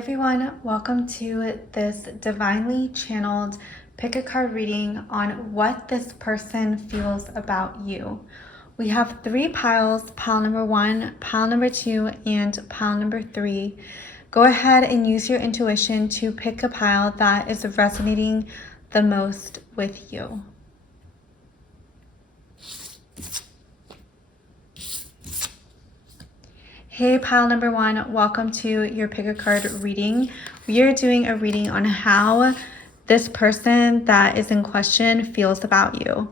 everyone, welcome to this divinely channeled pick a card reading on what this person feels about you. We have 3 piles, pile number 1, pile number 2, and pile number 3. Go ahead and use your intuition to pick a pile that is resonating the most with you. Hey, pile number 1, welcome to your pick a card reading. We are doing a reading on how this person that is in question feels about you.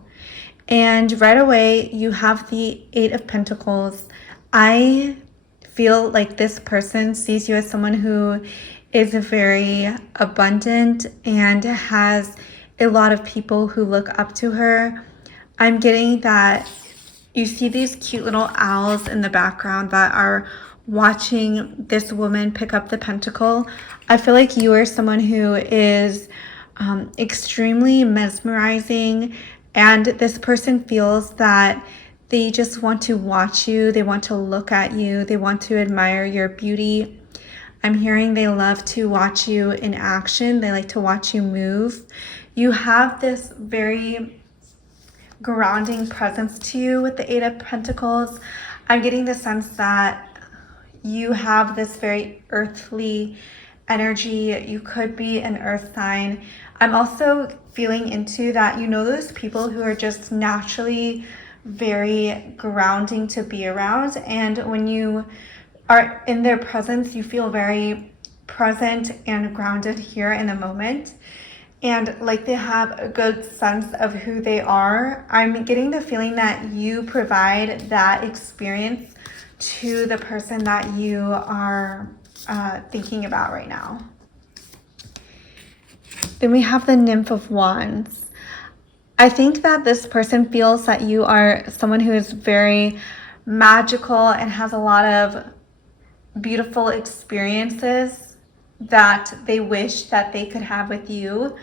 And right away, you have the 8 of Pentacles. I feel like this person sees you as someone who is very abundant and has a lot of people who look up to her. I'm getting that you see these cute little owls in the background that are watching this woman pick up the pentacle. I feel like you are someone who is extremely mesmerizing, and this person feels that they just want to watch you, they want to look at you, they want to admire your beauty. I'm hearing they love to watch you in action, they like to watch you move. You have this very grounding presence to you with the 8 of Pentacles. I'm getting the sense that you have this very earthly energy. You could be an earth sign. I'm also feeling into that, you know, those people who are just naturally very grounding to be around, and when you are in their presence, you feel very present and grounded here in the moment, and like they have a good sense of who they are. I'm getting the feeling that you provide that experience to the person that you are thinking about right now. Then we have the Nymph of Wands. I think that this person feels that you are someone who is very magical and has a lot of beautiful experiences that they wish that they could have with you.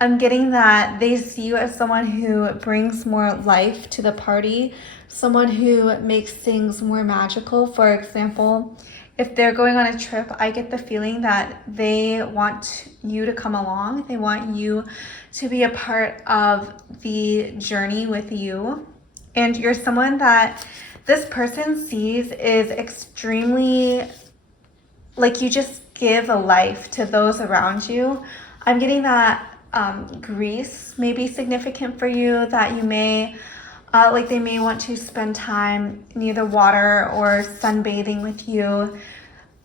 I'm getting that they see you as someone who brings more life to the party, someone who makes things more magical. For example, if they're going on a trip, I get the feeling that they want you to come along. They want you to be a part of the journey with you. And you're someone that this person sees is extremely, like, you just give a life to those around you. I'm getting that Greece may be significant for you, that you may like they may want to spend time near the water or sunbathing with you.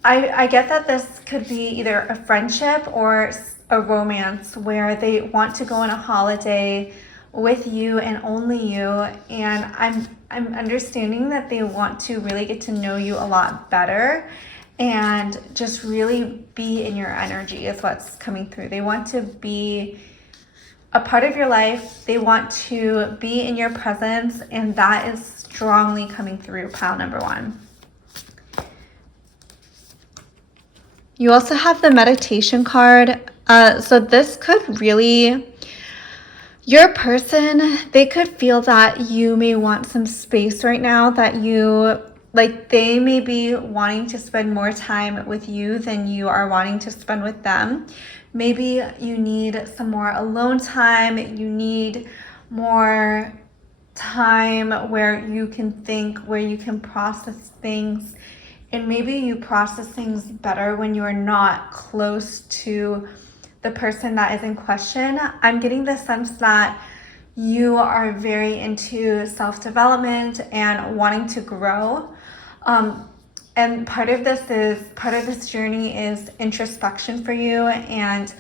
I get that this could be either a friendship or a romance where they want to go on a holiday with you and only you, and I'm understanding that they want to really get to know you a lot better and just really be in your energy is what's coming through. They want to be a part of your life. They want to be in your presence, and that is strongly coming through, pile number 1. You also have the meditation card. So this could really, your person, they could feel that you may want some space right now, that you, like, they may be wanting to spend more time with you than you are wanting to spend with them. Maybe you need some more alone time. You need more time where you can think, where you can process things. And maybe you process things better when you are not close to the person that is in question. I'm getting the sense that you are very into self-development and wanting to grow. And part of this journey is introspection for you and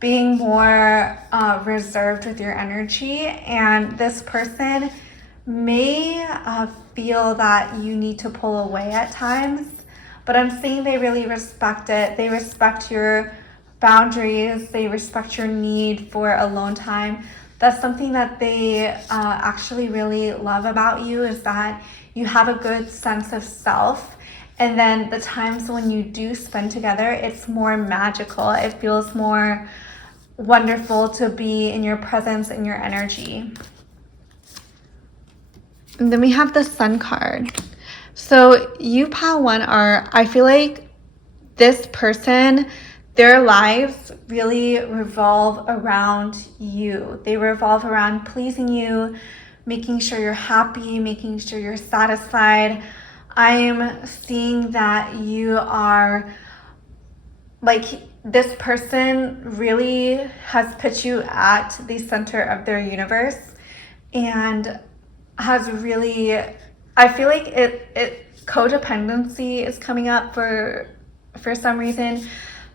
being more reserved with your energy. And this person may feel that you need to pull away at times, but I'm seeing they really respect it. They respect your boundaries. They respect your need for alone time. That's something that they actually really love about you, is that you have a good sense of self. And then the times when you do spend together, it's more magical. It feels more wonderful to be in your presence and your energy. And then we have the Sun card. So you, pile 1, are, I feel like this person, their lives really revolve around you. They revolve around pleasing you, making sure you're happy, making sure you're satisfied. I'm seeing that you are like, this person really has put you at the center of their universe and has really, I feel like codependency is coming up for some reason.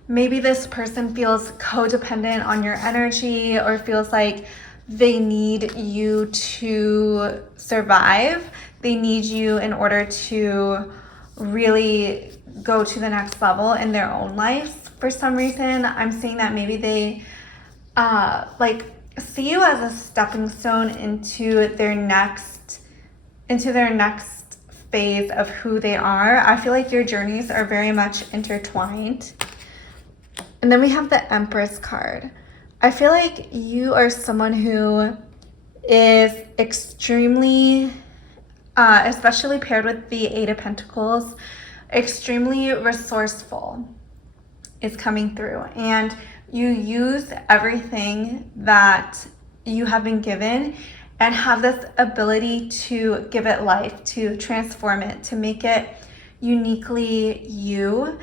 Maybe this person feels codependent on your energy or feels like they need you to survive. They need you in order to really go to the next level in their own lives. For some reason, I'm seeing that maybe they like see you as a stepping stone into their next phase of who they are. I feel like your journeys are very much intertwined. And then we have the Empress card. I feel like you are someone who is extremely, especially paired with the Eight of Pentacles, extremely resourceful is coming through. And you use everything that you have been given and have this ability to give it life, to transform it, to make it uniquely you.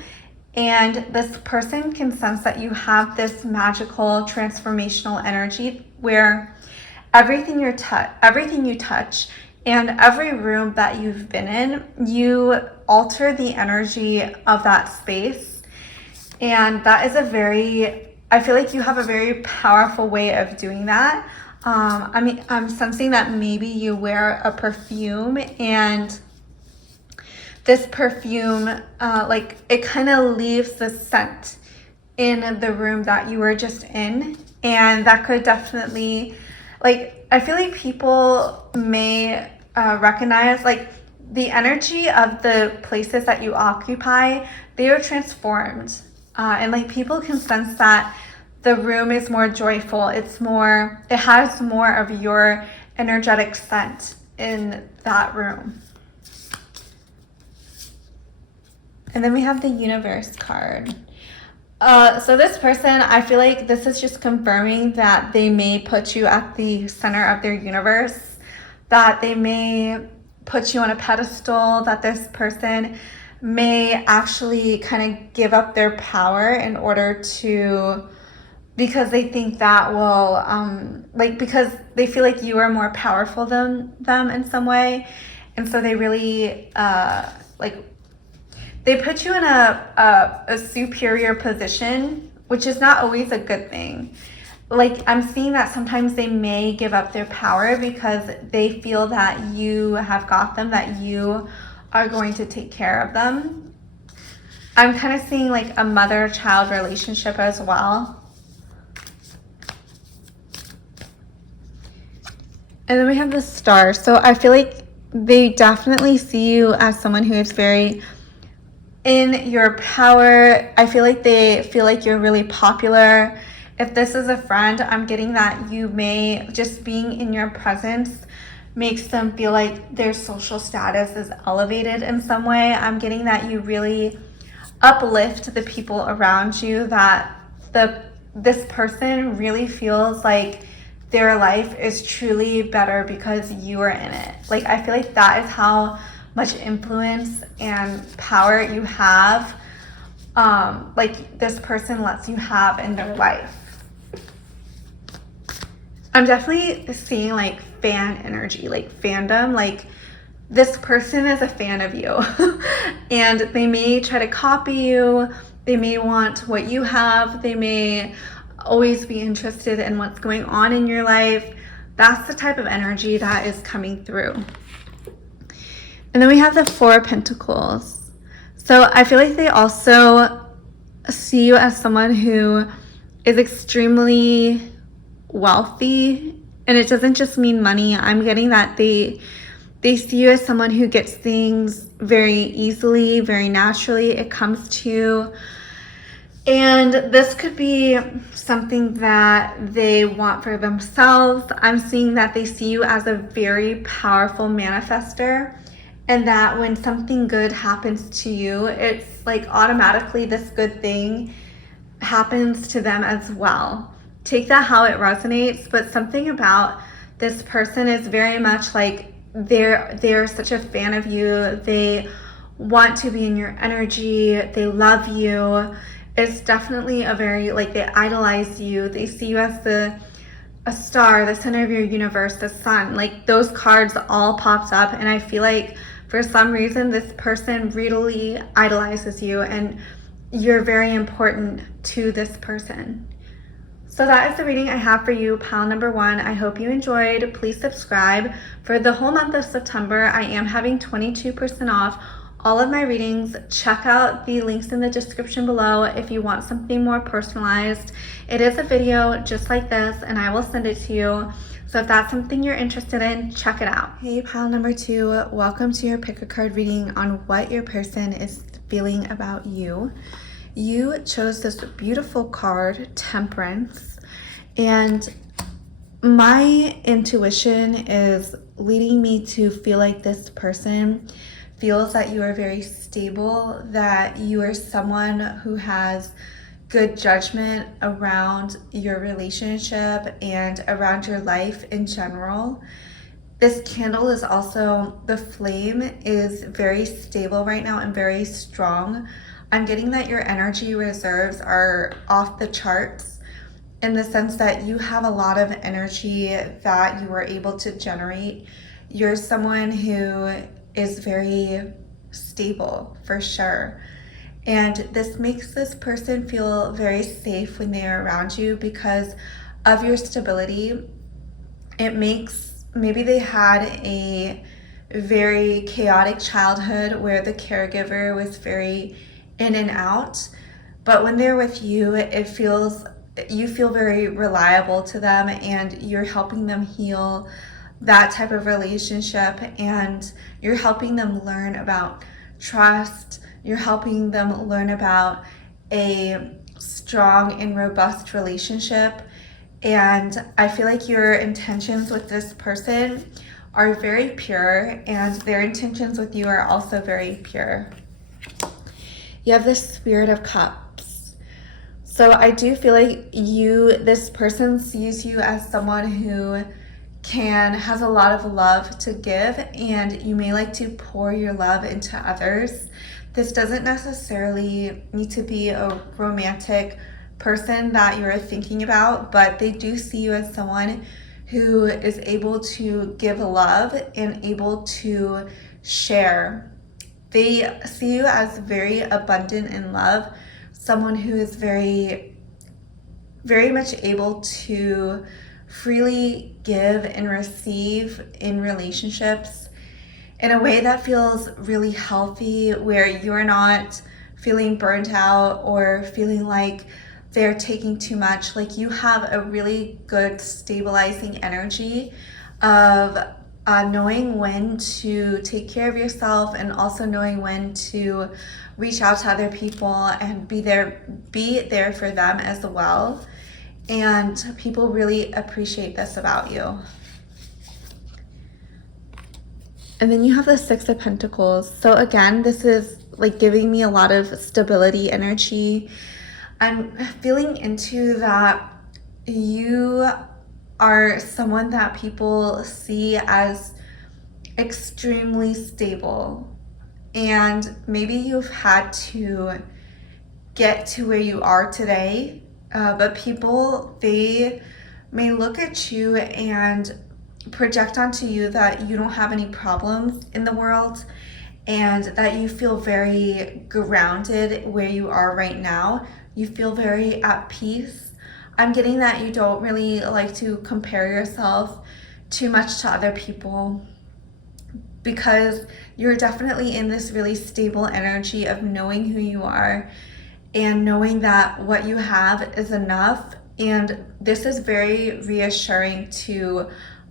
And this person can sense that you have this magical transformational energy where everything you touch and every room that you've been in, you alter the energy of that space. And that is I feel like you have a very powerful way of doing that. I'm sensing that maybe you wear a perfume, and this perfume, like, it kind of leaves the scent in the room that you were just in. And that could definitely, like, I feel like people may recognize, like, the energy of the places that you occupy, they are transformed. And like, people can sense that the room is more joyful. It has more of your energetic scent in that room. And then we have the Universe card. So this person, I feel like this is just confirming that they may put you at the center of their universe, that they may put you on a pedestal, that this person may actually kind of give up their power in order to, because they think that will, because they feel like you are more powerful than them in some way. And so they really, they put you in a superior position, which is not always a good thing. Like, I'm seeing that sometimes they may give up their power because they feel that you have got them, that you are going to take care of them. I'm kind of seeing like a mother-child relationship as well. And then we have the Star. So I feel like they definitely see you as someone who is very in your power. I feel like they feel like you're really popular. If this is a friend, I'm getting that you may, just being in your presence makes them feel like their social status is elevated in some way. I'm getting that you really uplift the people around you, that this person really feels like their life is truly better because you are in it. Like, I feel like that is how much influence and power you have, like, this person lets you have in their life. I'm definitely seeing like fan energy, like fandom, like this person is a fan of you and they may try to copy you. They may want what you have. They may always be interested in what's going on in your life. That's the type of energy that is coming through. And then we have the Four of Pentacles. So I feel like they also see you as someone who is extremely wealthy, and it doesn't just mean money. I'm getting that they see you as someone who gets things very easily, very naturally. It comes to you. And this could be something that they want for themselves. I'm seeing that they see you as a very powerful manifester. and that when something good happens to you, it's like automatically this good thing happens to them as well. Take that how it resonates, but something about this person is very much like they're such a fan of you. They want to be in your energy. They love you. It's definitely a very, like, they idolize you. They see you as a star, the center of your universe, the sun. Like, those cards all popped up, and I feel like for some reason this person really idolizes you, and you're very important to this person. So that is the reading I have for you, pile number 1. I hope you enjoyed. Please subscribe. For the whole month of September, I am having 22% off all of my readings. Check out the links in the description below if you want something more personalized. It is a video just like this, and I will send it to you. So if that's something you're interested in, check it out. Hey, pile number 2, welcome to your pick a card reading on what your person is feeling about you. You chose this beautiful card, Temperance, and my intuition is leading me to feel like this person feels that you are very stable, that you are someone who has good judgment around your relationship and around your life in general. This candle is also, the flame is very stable right now and very strong. I'm getting that your energy reserves are off the charts in the sense that you have a lot of energy that you were able to generate. You're someone who is very stable for sure. And this makes this person feel very safe when they are around you because of your stability. It makes, maybe they had a very chaotic childhood where the caregiver was very in and out, but when they're with you, it feels, you feel very reliable to them, and you're helping them heal that type of relationship, and you're helping them learn about trust. You're helping them learn about a strong and robust relationship. And I feel like your intentions with this person are very pure, and their intentions with you are also very pure. You have the Spirit of Cups. So I do feel like this person sees you as someone who has a lot of love to give, and you may like to pour your love into others. This doesn't necessarily need to be a romantic person that you're thinking about, but they do see you as someone who is able to give love and able to share. They see you as very abundant in love, someone who is very, very much able to freely give and receive in relationships in a way that feels really healthy, where you're not feeling burnt out or feeling like they're taking too much. Like, you have a really good stabilizing energy of knowing when to take care of yourself, and also knowing when to reach out to other people and be there for them as well. And people really appreciate this about you. And then you have the Six of Pentacles. So again, this is like giving me a lot of stability energy. I'm feeling into that you are someone that people see as extremely stable, and maybe you've had to get to where you are today, but people, they may look at you and project onto you that you don't have any problems in the world, and that you feel very grounded where you are right now. You feel very at peace. I'm getting that you don't really like to compare yourself too much to other people, because you're definitely in this really stable energy of knowing who you are and knowing that what you have is enough. And this is very reassuring to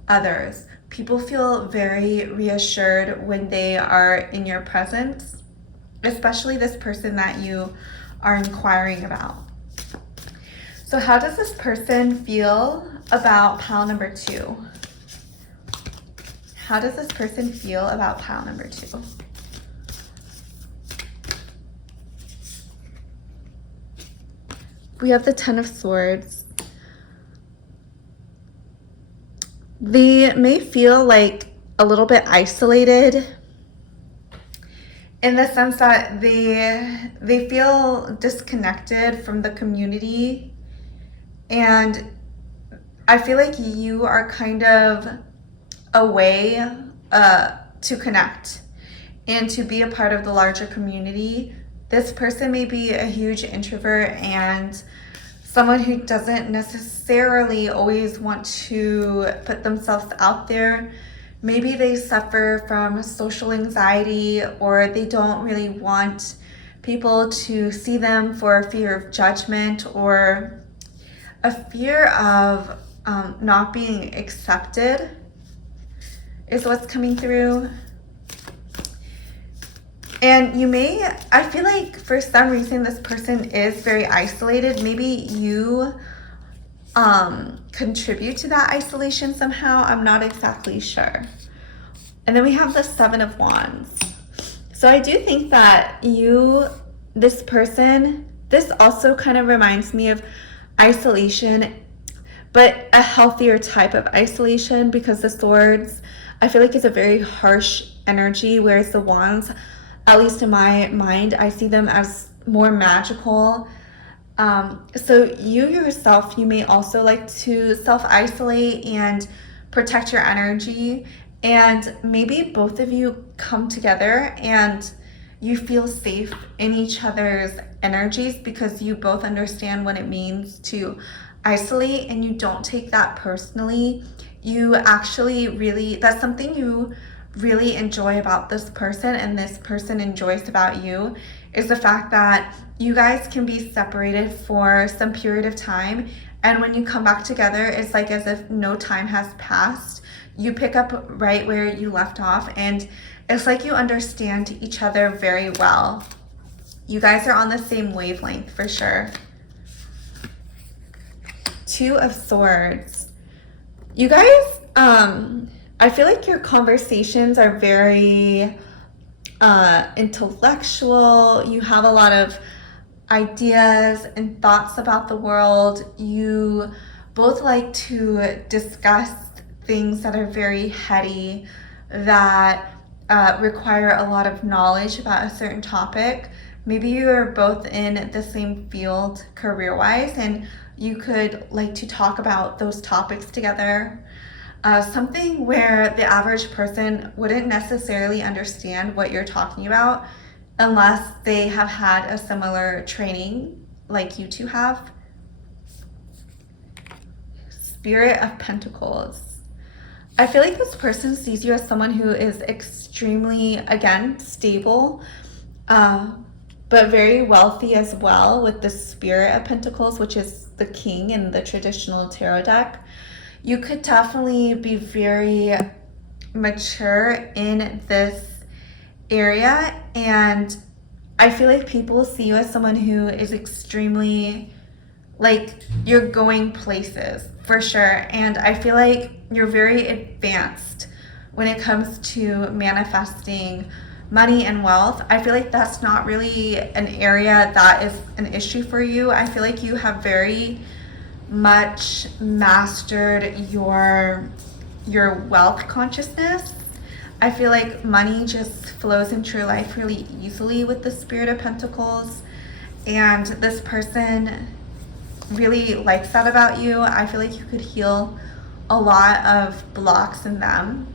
others. People feel very reassured when they are in your presence, especially this person that you are inquiring about. So how does this person feel about pile number 2? How does this person feel about pile number 2? We have the Ten of Swords. They may feel like a little bit isolated in the sense that they feel disconnected from the community, and I feel like you are kind of a way to connect and to be a part of the larger community. This person may be a huge introvert and someone who doesn't necessarily always want to put themselves out there. Maybe they suffer from social anxiety, or they don't really want people to see them for a fear of judgment or a fear of not being accepted is what's coming through. And I feel like for some reason this person is very isolated. Maybe you contribute to that isolation somehow. I'm not exactly sure. And then we have the Seven of Wands. So I do think that this person, this also kind of reminds me of isolation, but a healthier type of isolation, because the Swords, I feel like, is a very harsh energy, whereas the Wands, at least in my mind, I see them as more magical. So you yourself, you may also like to self-isolate and protect your energy, and maybe both of you come together and you feel safe in each other's energies because you both understand what it means to isolate, and you don't take that personally. You actually that's something you really enjoy about this person, and this person enjoys about you, is the fact that you guys can be separated for some period of time, and when you come back together, it's like as if no time has passed. You pick up right where you left off, and it's like you understand each other very well. You guys are on the same wavelength for sure. Two of Swords. You guys, I feel like your conversations are very intellectual. You have a lot of ideas and thoughts about the world. You both like to discuss things that are very heady, that require a lot of knowledge about a certain topic. Maybe you are both in the same field career-wise, and you could like to talk about those topics together. Something where the average person wouldn't necessarily understand what you're talking about unless they have had a similar training like you two have. Spirit of Pentacles. I feel like this person sees you as someone who is extremely, again, stable, but very wealthy as well, with the Spirit of Pentacles, which is the King in the traditional tarot deck. You could definitely be very mature in this area, and I feel like people see you as someone who is extremely, like, you're going places for sure, and I feel like you're very advanced when it comes to manifesting money and wealth. I feel like that's not really an area that is an issue for you. I feel like you have very much mastered your wealth consciousness. I feel like money just flows into your life really easily with the Spirit of Pentacles, and this person really likes that about you. I feel like you could heal a lot of blocks in them.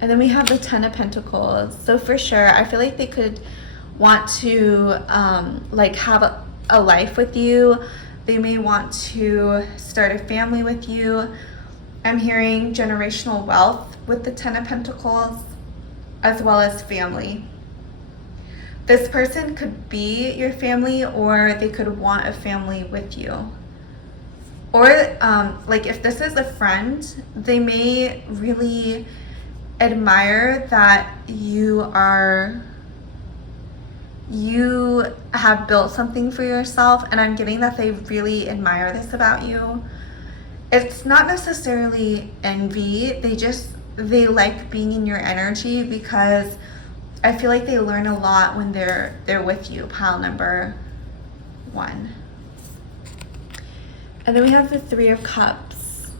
And then we have the Ten of Pentacles. So for sure, I feel like they could want to like have a life with you. They may want to start a family with you. I'm hearing generational wealth with the Ten of Pentacles, as well as family. This person could be your family, or they could want a family with you. Or like if this is a friend, they may really admire that you have built something for yourself, and I'm getting that they really admire this about you. it's not necessarily envy. They like being in your energy because I feel like they learn a lot when they're with you, pile number 1. And then we have the 3 of Cups.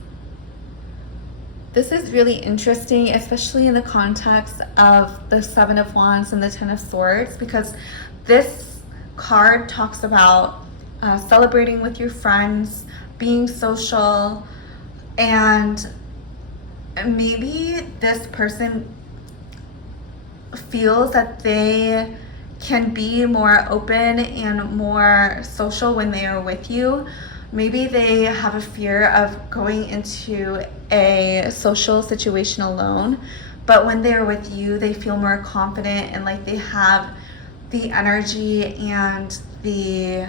This is really interesting, especially in the context of the 7 of Wands and the 10 of Swords, because this card talks about celebrating with your friends, being social, and maybe this person feels that they can be more open and more social when they are with you. Maybe they have a fear of going into a social situation alone, but when they're with you, they feel more confident and like they have the energy and the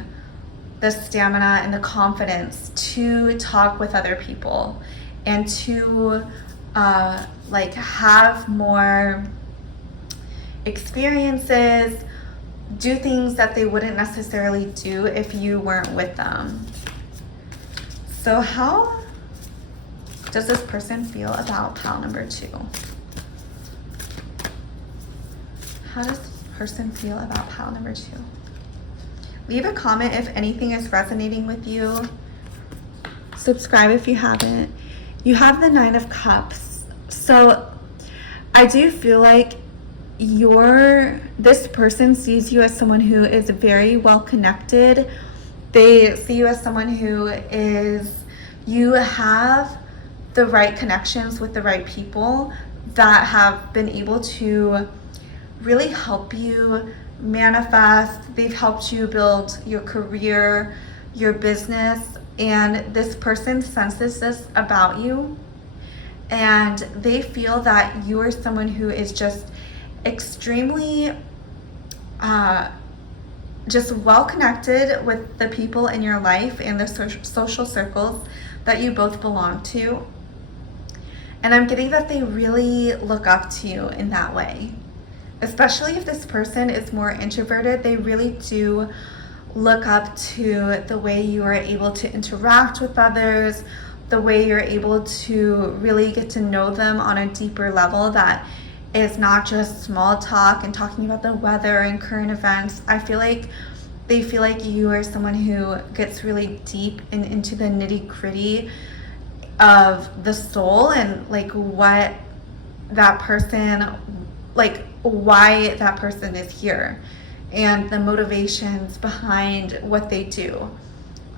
stamina and the confidence to talk with other people and to like have more experiences, do things that they wouldn't necessarily do if you weren't with them. So how does this person feel about pile number 2? How does this person feel about pile number 2? Leave a comment if anything is resonating with you. Subscribe if you haven't. You have the 9 of Cups. So I do feel like this person sees you as someone who is very well connected. They see you as someone you have the right connections with the right people that have been able to really help you manifest. They've helped you build your career, your business, and this person senses this about you, and they feel that you are someone who is just extremely just well connected with the people in your life and the social circles that you both belong to. And I'm getting that they really look up to you in that way. Especially if this person is more introverted, they really do look up to the way you are able to interact with others, the way you're able to really get to know them on a deeper level that is not just small talk and talking about the weather and current events. I feel like they feel like you are someone who gets really deep and into the nitty-gritty of the soul and like what that person, like why that person is here and the motivations behind what they do.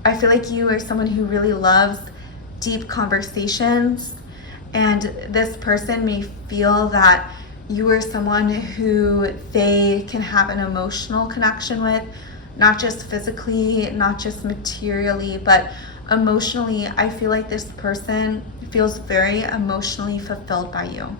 I feel like you are someone who really loves deep conversations, and this person may feel that you are someone who they can have an emotional connection with, not just physically, not just materially, but emotionally. I feel like this person feels very emotionally fulfilled by you.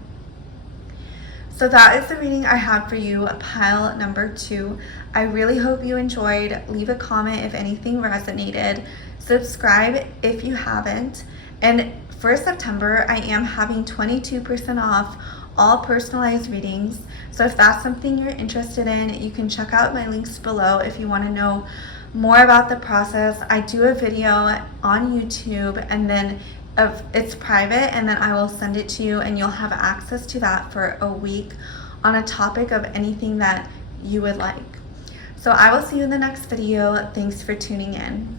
So that is the reading I have for you, pile number 2. I really hope you enjoyed. Leave a comment if anything resonated. Subscribe if you haven't. And for September, I am having 22% off all personalized readings. So if that's something you're interested in, you can check out my links below if you want to know more about the process. I do a video on YouTube, and then it's private, and then I will send it to you and you'll have access to that for a week on a topic of anything that you would like. So I will see you in the next video. Thanks for tuning in.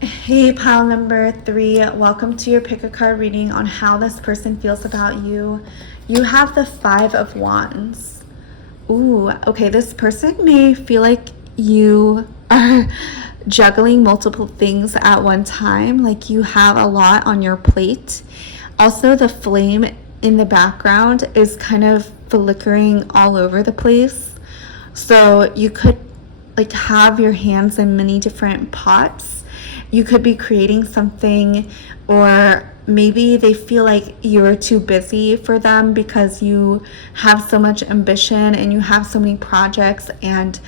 Hey, pile number 3, welcome to your pick a card reading on how this person feels about you. You have the 5 of Wands. Ooh, okay, this person may feel like you are juggling multiple things at one time, like you have a lot on your plate. Also, the flame in the background is kind of flickering all over the place. So you could like have your hands in many different pots. You could be creating something, or maybe they feel like you're too busy for them because you have so much ambition and you have so many projects and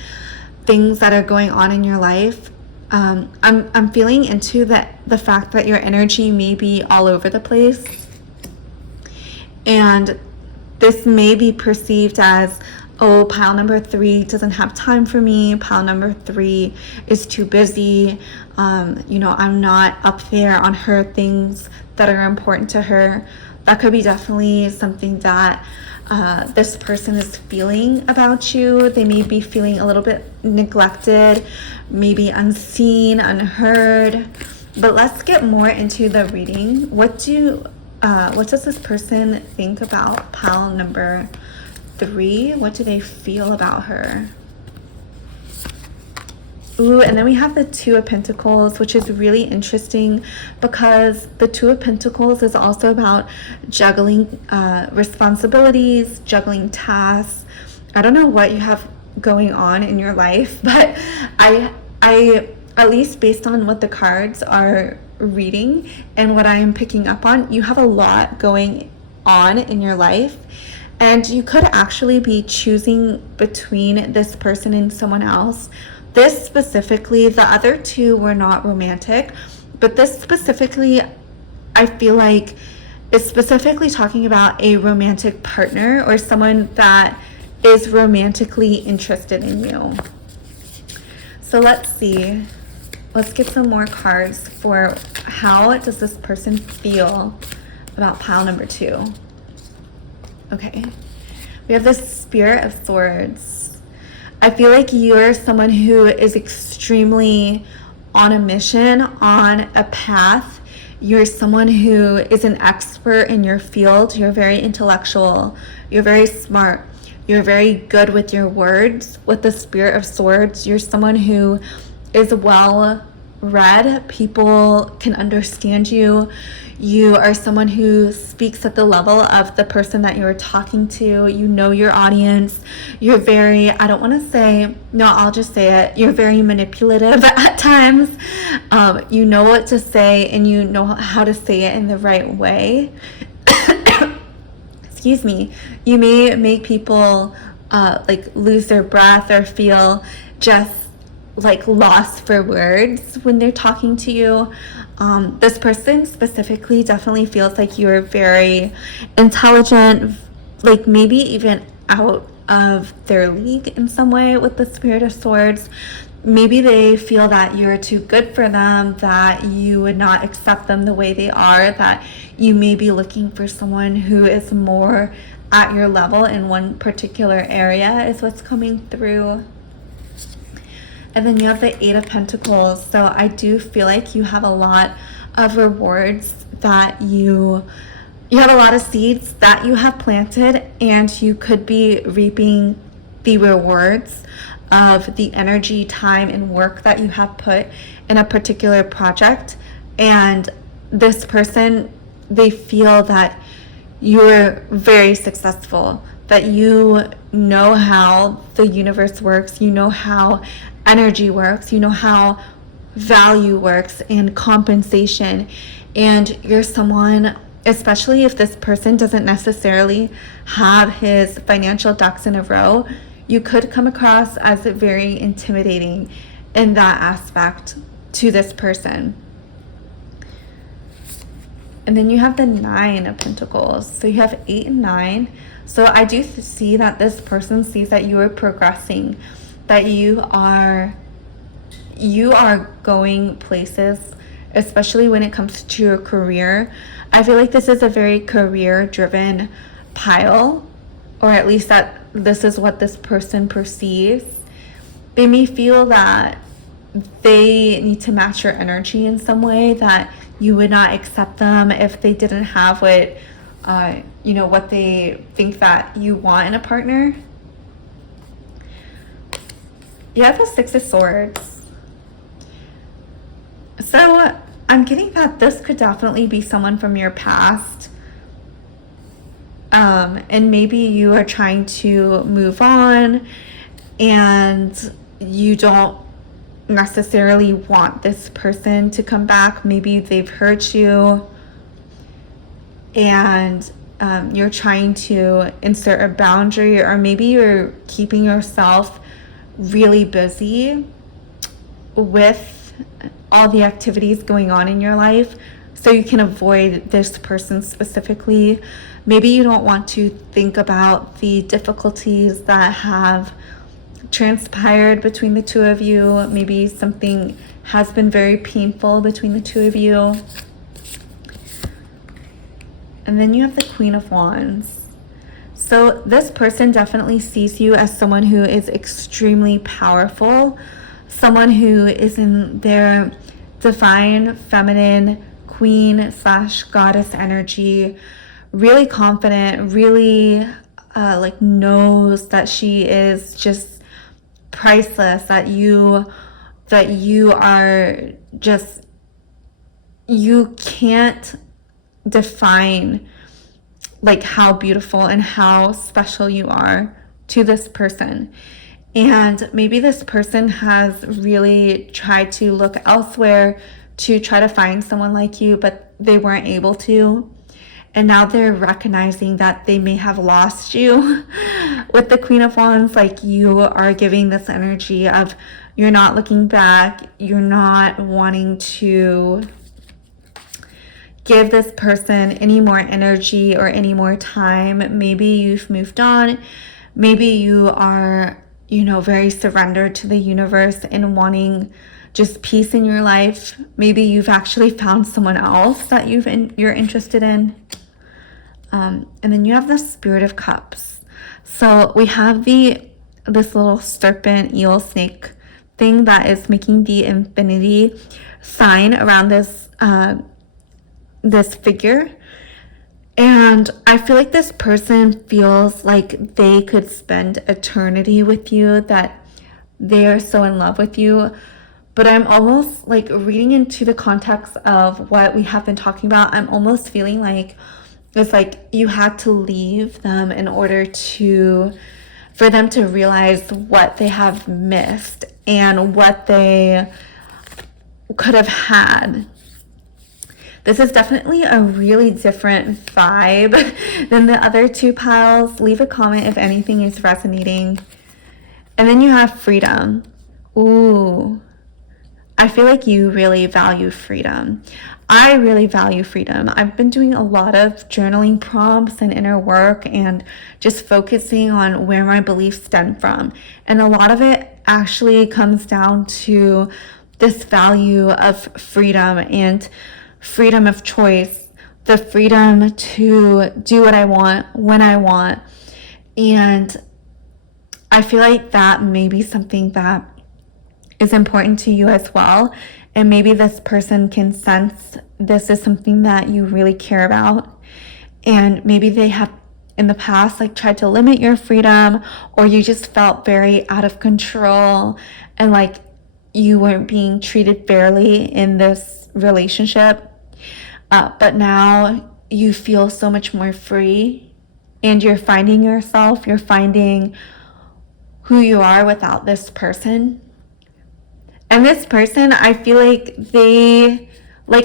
things that are going on in your life. I'm feeling into the fact that your energy may be all over the place, and this may be perceived as, oh, pile number 3 doesn't have time for me. Pile number 3 is too busy. I'm not up there on her things that are important to her. That could be definitely something that this person is feeling about you. They may be feeling a little bit neglected, maybe unseen, unheard. But let's get more into the reading. What does this person think about pile number 3? What do they feel about her? Ooh, and then we have the Two of Pentacles, which is really interesting because the Two of Pentacles is also about juggling responsibilities, juggling tasks. I don't know what you have going on in your life, but I at least based on what the cards are reading and what I am picking up on, you have a lot going on in your life. And you could actually be choosing between this person and someone else. This specifically, the other two were not romantic, but this specifically, I feel like is specifically talking about a romantic partner or someone that is romantically interested in you. So let's see. Let's get some more cards for how does this person feel about pile number 2. Okay, we have the Spirit of Swords. I feel like you're someone who is extremely on a mission, on a path. You're someone who is an expert in your field. You're very intellectual. You're very smart. You're very good with your words. With the Spirit of Swords, you're someone who is well read. People can understand you. You are someone who speaks at the level of the person that you're talking to. You know your audience. You're very, I don't want to say, no, I'll just say it. You're very manipulative at times. You know what to say and you know how to say it in the right way. Excuse me. You may make people lose their breath or feel just lost for words when they're talking to you. This person specifically definitely feels like you're very intelligent, maybe even out of their league in some way with the Spirit of Swords. Maybe they feel that you're too good for them, that you would not accept them the way they are, that you may be looking for someone who is more at your level in one particular area is what's coming through. And then you have the Eight of Pentacles. So I do feel like you have a lot of rewards that you have a lot of seeds that you have planted, and you could be reaping the rewards of the energy, time, and work that you have put in a particular project. And this person, they feel that you're very successful, that you know how the universe works, you know how energy works, you know how value works and compensation. And you're someone, especially if this person doesn't necessarily have his financial ducks in a row, you could come across as very intimidating in that aspect to this person. And then you have the Nine of Pentacles. So you have 8 and 9. So I do see that this person sees that you are progressing, that you are going places, especially when it comes to your career. I feel like this is a very career-driven pile, or at least that this is what this person perceives. They may feel that they need to match your energy in some way, that you would not accept them if they didn't have what what they think that you want in a partner. You have the Six of Swords. So I'm getting that this could definitely be someone from your past. And maybe you are trying to move on and you don't necessarily want this person to come back. Maybe they've hurt you and you're trying to insert a boundary, or maybe you're keeping yourself really busy with all the activities going on in your life, so you can avoid this person specifically. Maybe you don't want to think about the difficulties that have transpired between the two of you. Maybe something has been very painful between the two of you. And then you have the Queen of Wands. So this person definitely sees you as someone who is extremely powerful, someone who is in their divine feminine queen / goddess energy, really confident, really knows that she is just priceless, that you are just, you can't define like how beautiful and how special you are to this person. And maybe this person has really tried to look elsewhere to try to find someone like you, but they weren't able to. And now they're recognizing that they may have lost you. With the Queen of Wands, like, you are giving this energy of you're not looking back, you're not wanting to give this person any more energy or any more time. Maybe you've moved on. Maybe you are, very surrendered to the universe and wanting just peace in your life. Maybe you've actually found someone else that you're interested in. And then you have the Spirit of Cups. So we have this little serpent, eel, snake thing that is making the infinity sign around this figure. And I feel like this person feels like they could spend eternity with you, that they are so in love with you. But I'm almost like reading into the context of what we have been talking about. I'm almost feeling like it's like you had to leave them in order for them to realize what they have missed and what they could have had. This is definitely a really different vibe than the other two piles. Leave a comment if anything is resonating. And then you have freedom. Ooh, I feel like you really value freedom. I really value freedom. I've been doing a lot of journaling prompts and inner work and just focusing on where my beliefs stem from. And a lot of it actually comes down to this value of freedom and freedom of choice, the freedom to do what I want, when I want. And I feel like that may be something that is important to you as well. And maybe this person can sense this is something that you really care about. And maybe they have in the past tried to limit your freedom, or you just felt very out of control and like you weren't being treated fairly in this relationship. But now you feel so much more free, and you're finding yourself, you're finding who you are without this person. And this person, I feel like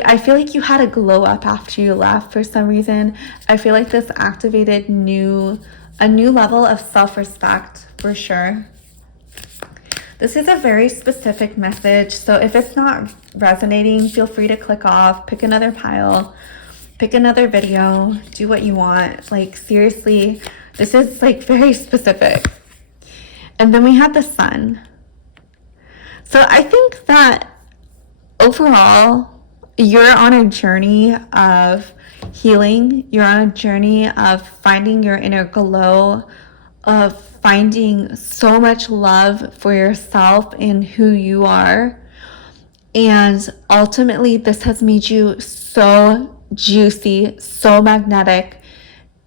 I feel like you had a glow up after you left for some reason. I feel like this activated a new level of self-respect for sure. This is a very specific message, so if it's not resonating, feel free to click off, pick another pile, pick another video, do what you want. Like, seriously, this is very specific. And then we have the Sun. So I think that overall, you're on a journey of healing. You're on a journey of finding your inner glow, of finding so much love for yourself and who you are. And ultimately, this has made you so juicy, so magnetic.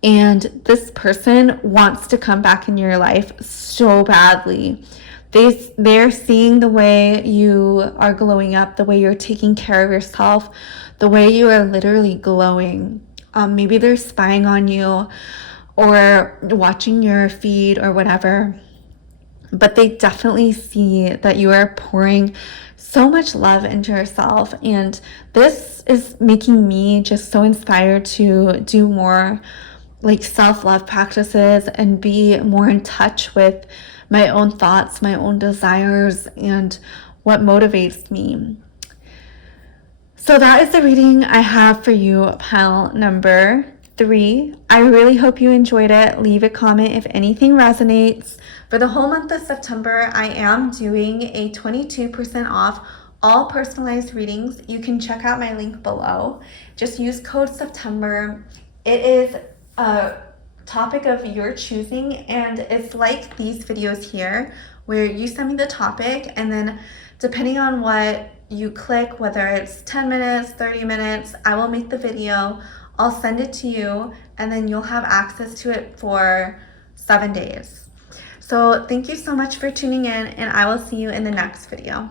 And this person wants to come back in your life so badly. They're seeing the way you are glowing up, the way you're taking care of yourself, the way you are literally glowing. Maybe they're spying on you or watching your feed or whatever, but they definitely see that you are pouring so much love into yourself. And this is making me just so inspired to do more self-love practices and be more in touch with my own thoughts, my own desires, and what motivates me. So that is the reading I have for you, pile number 3. I really hope you enjoyed it. Leave a comment if anything resonates. For the whole month of September, I am doing a 22% off all personalized readings. You can check out my link below. Just use code September. It is a topic of your choosing, and it's like these videos here where you send me the topic, and then depending on what you click, whether it's 10 minutes, 30 minutes, I will make the video, I'll send it to you, and then you'll have access to it for 7 days. So thank you so much for tuning in, and I will see you in the next video.